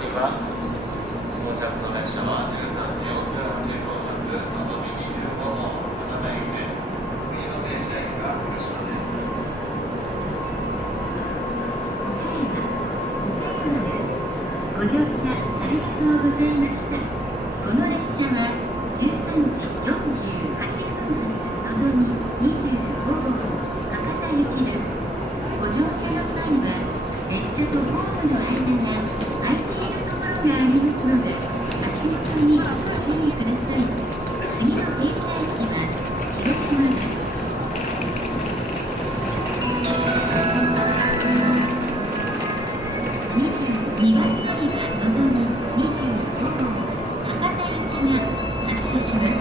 りは到着の列車は13時48分発のぞみ25号博多駅で次の停車駅が広島です。ご乗車ありがとうございました。この列車は13時48分発のぞみ25号博多行きです。ご乗車の際は列車とホームの間が空いているところがありますので、足元にご注意ください。次の停車駅は広島です。22番乗り場のぞみ25号博多行きが発車します。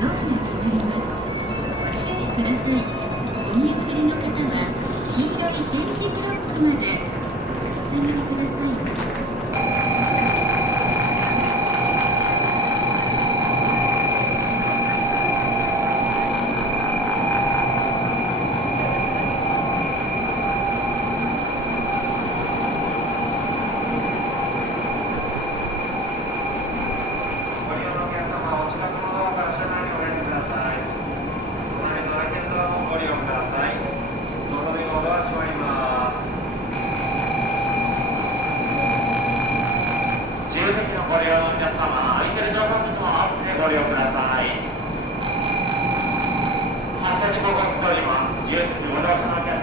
ドアが閉まります。ご注意ください。お見送りの方は黄色い点字ブロックまでお下がりください。ご利用の皆様、空いてる乗客と合わせてご利用ください。発車時刻を来ております。自由席ご乗車のお客